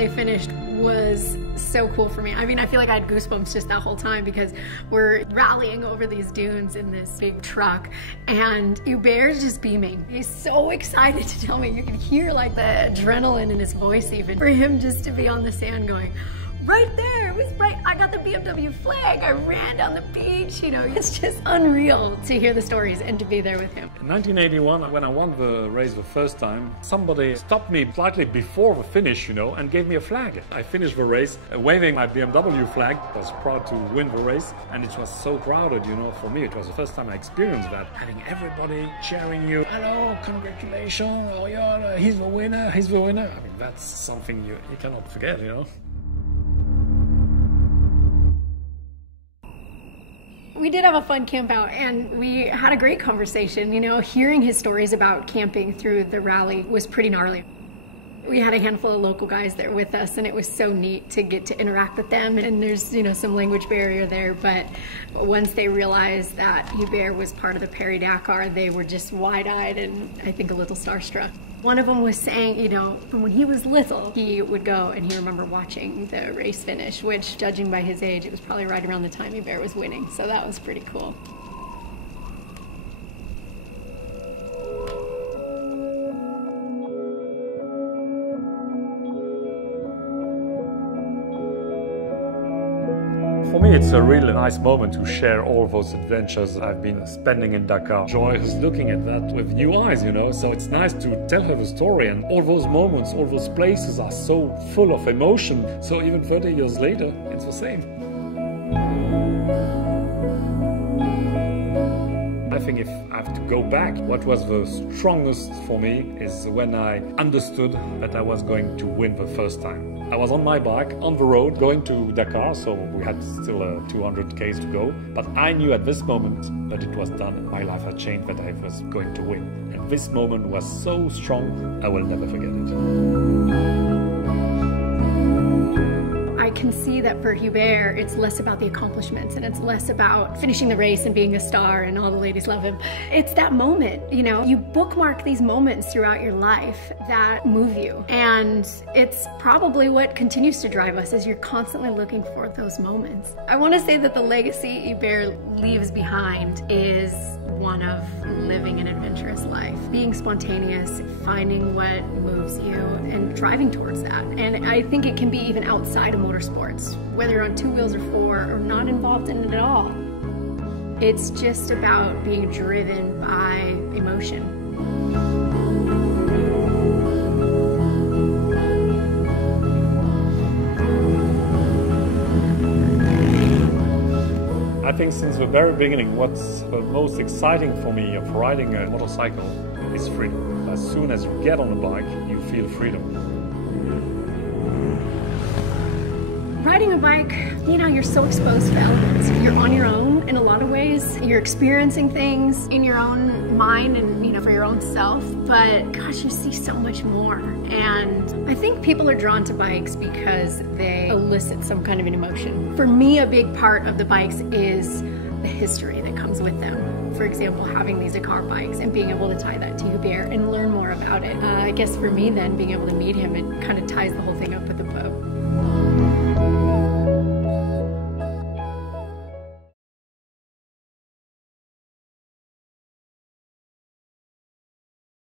they finished was so cool for me. I mean, I feel like I had goosebumps just that whole time because we're rallying over these dunes in this big truck and Hubert's just beaming. He's so excited to tell me. You can hear like the adrenaline in his voice even. For him just to be on the sand going, right there, it was right, I got the BMW flag, I ran down the beach, you know, it's just unreal to hear the stories and to be there with him. In 1981, when I won the race the first time, somebody stopped me slightly before the finish, you know, and gave me a flag. I finished the race waving my BMW flag. I was proud to win the race, and it was so crowded, you know, for me. It was the first time I experienced that. Having everybody cheering you, hello, congratulations, oh yeah, he's the winner, he's the winner. I mean, that's something you cannot forget, you know. We did have a fun camp out and we had a great conversation. You know, hearing his stories about camping through the rally was pretty gnarly. We had a handful of local guys there with us and it was so neat to get to interact with them. And there's, you know, some language barrier there, but once they realized that Hubert was part of the Paris-Dakar, they were just wide-eyed and I think a little starstruck. One of them was saying, you know, when he was little, he would go and he remembered watching the race finish, which judging by his age, it was probably right around the time Hubert was winning. So that was pretty cool. For me, it's a really nice moment to share all those adventures I've been spending in Dakar. Joy is looking at that with new eyes, you know, so it's nice to tell her the story, and all those moments, all those places are so full of emotion, so even 30 years later, it's the same. I think if I have to go back, what was the strongest for me is when I understood that I was going to win the first time. I was on my bike, on the road, going to Dakar, so we had still 200 k's to go. But I knew at this moment that it was done, my life had changed, that I was going to win. And this moment was so strong, I will never forget it. I can see that for Hubert, it's less about the accomplishments and it's less about finishing the race and being a star and all the ladies love him. It's that moment, you know, you bookmark these moments throughout your life that move you. And it's probably what continues to drive us is you're constantly looking for those moments. I want to say that the legacy Hubert leaves behind is one of living an adventurous life, being spontaneous, finding what moves you and driving towards that. And I think it can be even outside of motorsports, whether you're on 2 wheels or 4 or not involved in it at all. It's just about being driven by emotion. I think since the very beginning, what's the most exciting for me of riding a motorcycle is freedom. As soon as you get on a bike, you feel freedom. Riding a bike, you know, you're so exposed to elements. You're on your own in a lot of ways. You're experiencing things in your own mind and, you know, for your own self. But gosh, you see so much more. And I think people are drawn to bikes because they elicit some kind of an emotion. For me, a big part of the bikes is the history that comes with them. For example, having these Dakar bikes and being able to tie that to Hubert and learn more about it. I guess for me then, being able to meet him, it kind of ties the whole thing up with the boat.